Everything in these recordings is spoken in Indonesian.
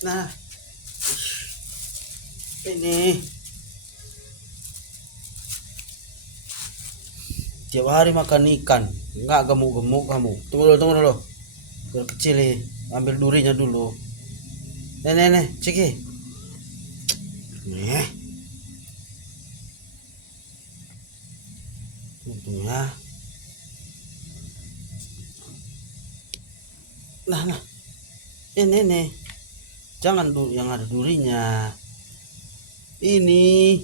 Nah, ini tiap hari makan ikan, nggak gemuk-gemuk kamu. Tunggu dulu. Biar kecil nih, ambil durinya dulu. Nih, Ciki. Nih, tunggu ya. Nah, ini. Jangan yang ada durinya. Ini,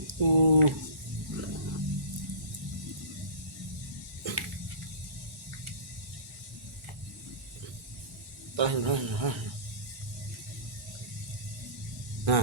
Nah,